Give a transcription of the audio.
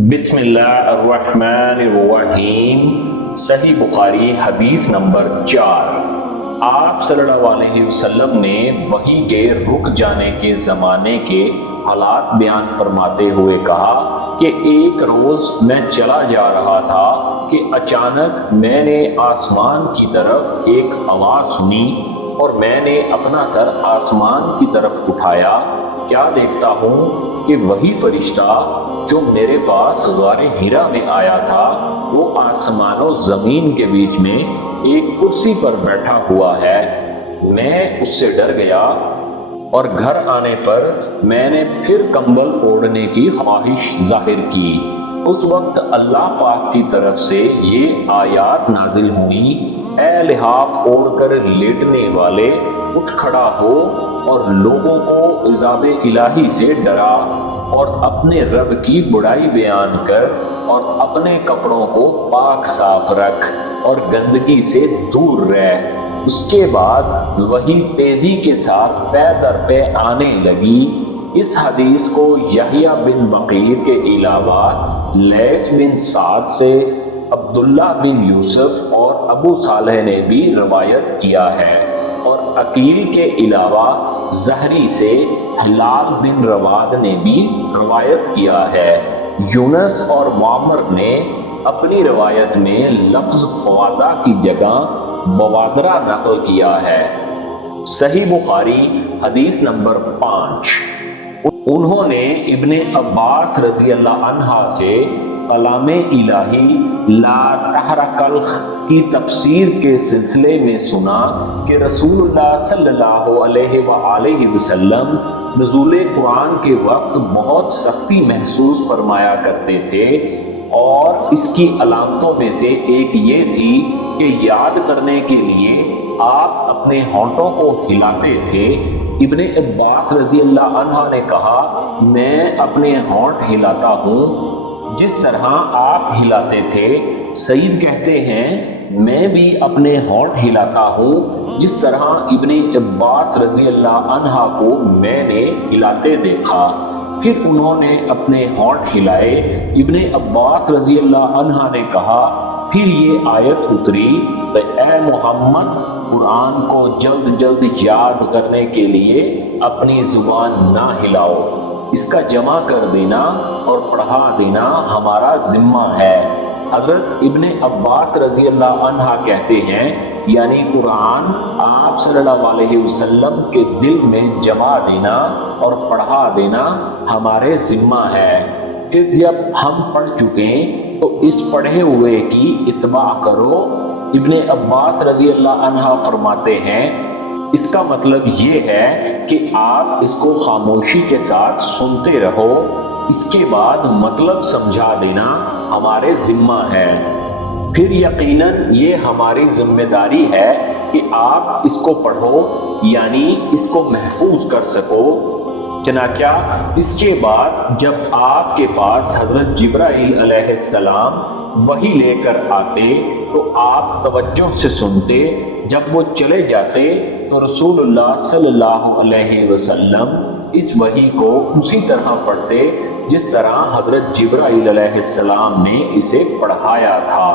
بسم اللہ الرحمن الرحیم۔ صحیح بخاری حدیث نمبر 4۔ آپ صلی اللہ علیہ وسلم نے وحی کے رک جانے کے زمانے کے حالات بیان فرماتے ہوئے کہا کہ ایک روز میں چلا جا رہا تھا کہ اچانک میں نے آسمان کی طرف ایک آواز سنی اور میں نے اپنا سر آسمان کی طرف اٹھایا۔ کیا دیکھتا ہوں کہ وہی فرشتہ جو میرے پاس غار حرا میں آیا تھا وہ آسمان و زمین کے بیچ میں ایک کرسی پر بیٹھا ہوا ہے۔ میں اس سے ڈر گیا اور گھر آنے پر میں نے پھر کمبل اوڑھنے کی خواہش ظاہر کی۔ اس وقت اللہ پاک کی طرف سے یہ آیات نازل ہوئی: اے لحاف اوڑھ کر لیٹنے والے، اٹھ کھڑا ہو اور لوگوں کو عذاب الہی سے ڈرا اور اپنے رب کی بڑائی بیان کر اور اپنے کپڑوں کو پاک صاف رکھ اور گندگی سے دور رہ۔ اس کے بعد وہی تیزی کے ساتھ پے در پے آنے لگی۔ اس حدیث کو یحییٰ بن بقیر کے علاوہ لیث بن سعد سے عبداللہ بن یوسف اور ابو صالح نے بھی روایت کیا ہے، اور عقیل کے علاوہ زہری سے ہلال بن رواد نے بھی روایت کیا ہے۔ یونس اور معمر نے اپنی روایت میں لفظ فوادہ کی جگہ بوادرہ نقل کیا ہے۔ صحیح بخاری حدیث نمبر 5۔ انہوں نے ابن عباس رضی اللہ عنہ سے کلام الہی لا تحرق کی تفسیر کے سلسلے میں سنا کہ رسول اللہ صلی اللہ علیہ وآلہ وسلم نزول قرآن کے وقت بہت سختی محسوس فرمایا کرتے تھے، اور اس کی علامتوں میں سے ایک یہ تھی کہ یاد کرنے کے لیے آپ اپنے ہونٹوں کو ہلاتے تھے۔ ابن عباس رضی اللہ عنہ نے کہا، میں اپنے ہونٹ ہلاتا ہوں جس طرح آپ ہلاتے تھے۔ سعید کہتے ہیں، میں بھی اپنے ہونٹ ہلاتا ہوں جس طرح ابن عباس رضی اللہ عنہ کو میں نے ہلاتے دیکھا۔ پھر انہوں نے اپنے ہونٹ ہلائے۔ ابن عباس رضی اللہ عنہ نے کہا، پھر یہ آیت اتری کہ اے محمد، قرآن کو جلد جلد یاد کرنے کے لیے اپنی زبان نہ ہلاؤ، اس کا جمع کر دینا اور پڑھا دینا ہمارا ذمہ ہے۔ حضرت ابن عباس رضی اللہ عنہ کہتے ہیں، یعنی قرآن آپ صلی اللہ علیہ وسلم کے دل میں جما دینا اور پڑھا دینا ہمارے ذمہ ہے۔ پھر جب ہم پڑھ چکیں تو اس پڑھے ہوئے کی اتباع کرو۔ ابن عباس رضی اللہ عنہ فرماتے ہیں، اس کا مطلب یہ ہے کہ آپ اس کو خاموشی کے ساتھ سنتے رہو، اس کے بعد مطلب سمجھا دینا ہمارے ذمہ ہے۔ پھر یقیناً یہ ہماری ذمہ داری ہے کہ آپ اس کو پڑھو، یعنی اس کو محفوظ کر سکو۔ چنانچہ اس کے بعد جب آپ کے پاس حضرت جبرائیل علیہ السلام وحی لے کر آتے تو آپ توجہ سے سنتے، جب وہ چلے جاتے تو رسول اللہ صلی اللہ علیہ وسلم اس وحی کو اسی طرح پڑھتے جس طرح حضرت جبرائیل علیہ السلام نے اسے پڑھایا تھا۔